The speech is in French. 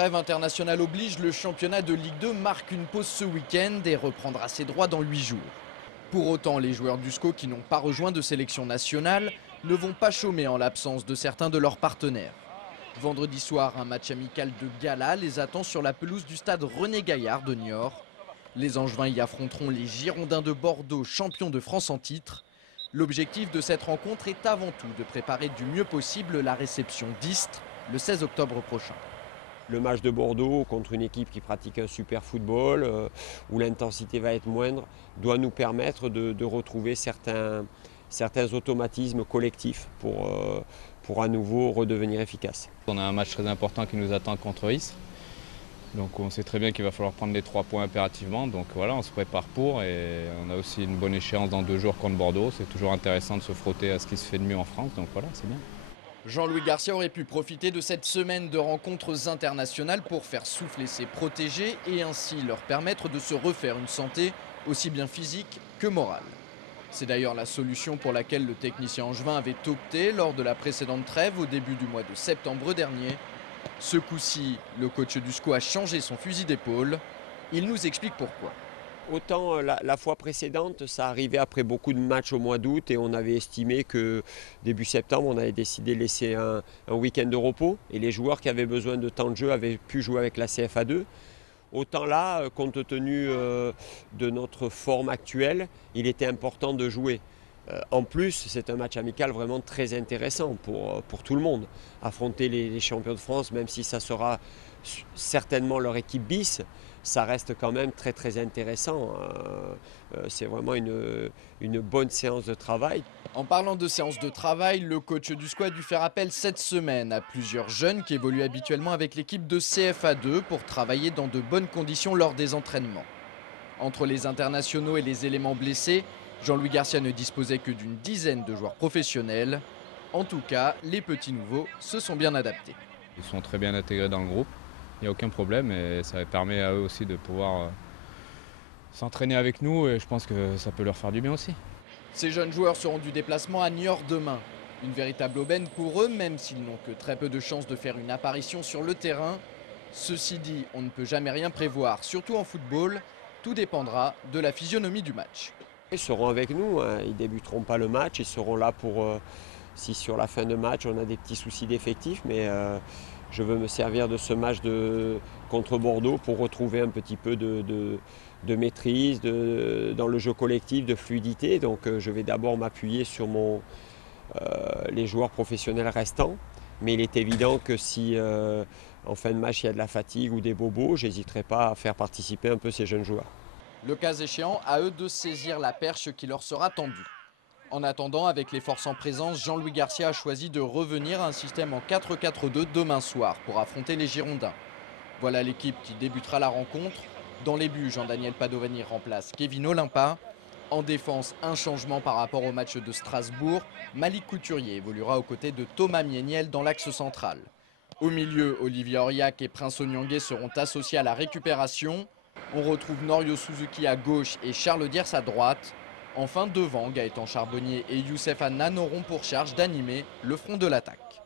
Trêve internationale oblige, le championnat de Ligue 2 marque une pause ce week-end et reprendra ses droits dans 8 jours. Pour autant, les joueurs du SCO qui n'ont pas rejoint de sélection nationale ne vont pas chômer en l'absence de certains de leurs partenaires. Vendredi soir, un match amical de gala les attend sur la pelouse du stade René Gaillard de Niort. Les Angevins y affronteront les Girondins de Bordeaux, champions de France en titre. L'objectif de cette rencontre est avant tout de préparer du mieux possible la réception d'Istres le 16 octobre prochain. Le match de Bordeaux contre une équipe qui pratique un super football, où l'intensité va être moindre, doit nous permettre de retrouver certains automatismes collectifs pour à nouveau redevenir efficace. On a un match très important qui nous attend contre Istres. Donc on sait très bien qu'il va falloir prendre les 3 points impérativement. Donc voilà, on se prépare pour et on a aussi une bonne échéance dans 2 jours contre Bordeaux. C'est toujours intéressant de se frotter à ce qui se fait de mieux en France. Donc voilà, c'est bien. Jean-Louis Garcia aurait pu profiter de cette semaine de rencontres internationales pour faire souffler ses protégés et ainsi leur permettre de se refaire une santé aussi bien physique que morale. C'est d'ailleurs la solution pour laquelle le technicien angevin avait opté lors de la précédente trêve au début du mois de septembre dernier. Ce coup-ci, le coach du SCO a changé son fusil d'épaule. Il nous explique pourquoi. Autant la fois précédente, ça arrivait après beaucoup de matchs au mois d'août et on avait estimé que début septembre, on avait décidé de laisser un week-end de repos et les joueurs qui avaient besoin de temps de jeu avaient pu jouer avec la CFA2. Autant là, compte tenu de notre forme actuelle, il était important de jouer. En plus, c'est un match amical vraiment très intéressant pour tout le monde. Affronter les champions de France, même si ça sera certainement leur équipe bis, ça reste quand même très très intéressant. C'est vraiment une bonne séance de travail. En parlant de séance de travail, le coach du SCO a dû faire appel cette semaine à plusieurs jeunes qui évoluent habituellement avec l'équipe de CFA2 pour travailler dans de bonnes conditions lors des entraînements. Entre les internationaux et les éléments blessés, Jean-Louis Garcia ne disposait que d'une dizaine de joueurs professionnels. En tout cas, les petits nouveaux se sont bien adaptés. Ils sont très bien intégrés dans le groupe, il n'y a aucun problème et ça permet à eux aussi de pouvoir s'entraîner avec nous et je pense que ça peut leur faire du bien aussi. Ces jeunes joueurs seront du déplacement à Niort demain. Une véritable aubaine pour eux, même s'ils n'ont que très peu de chances de faire une apparition sur le terrain. Ceci dit, on ne peut jamais rien prévoir, surtout en football. Tout dépendra de la physionomie du match. Ils seront avec nous, hein. Ils ne débuteront pas le match, ils seront là pour, si sur la fin de match on a des petits soucis d'effectifs, mais je veux me servir de ce match contre Bordeaux pour retrouver un petit peu de maîtrise dans le jeu collectif, de fluidité. Donc je vais d'abord m'appuyer sur les joueurs professionnels restants, mais il est évident que si en fin de match il y a de la fatigue ou des bobos, je n'hésiterai pas à faire participer un peu ces jeunes joueurs. Le cas échéant, à eux de saisir la perche qui leur sera tendue. En attendant, avec les forces en présence, Jean-Louis Garcia a choisi de revenir à un système en 4-4-2 demain soir pour affronter les Girondins. Voilà l'équipe qui débutera la rencontre. Dans les buts, Jean-Daniel Padovani remplace Kevin Olympa. En défense, un changement par rapport au match de Strasbourg. Malik Couturier évoluera aux côtés de Thomas Mieniel dans l'axe central. Au milieu, Olivier Auriac et Prince Onyangé seront associés à la récupération. On retrouve Norio Suzuki à gauche et Charles Diers à droite. Enfin, devant, Gaëtan Charbonnier et Youssef Hannan auront pour charge d'animer le front de l'attaque.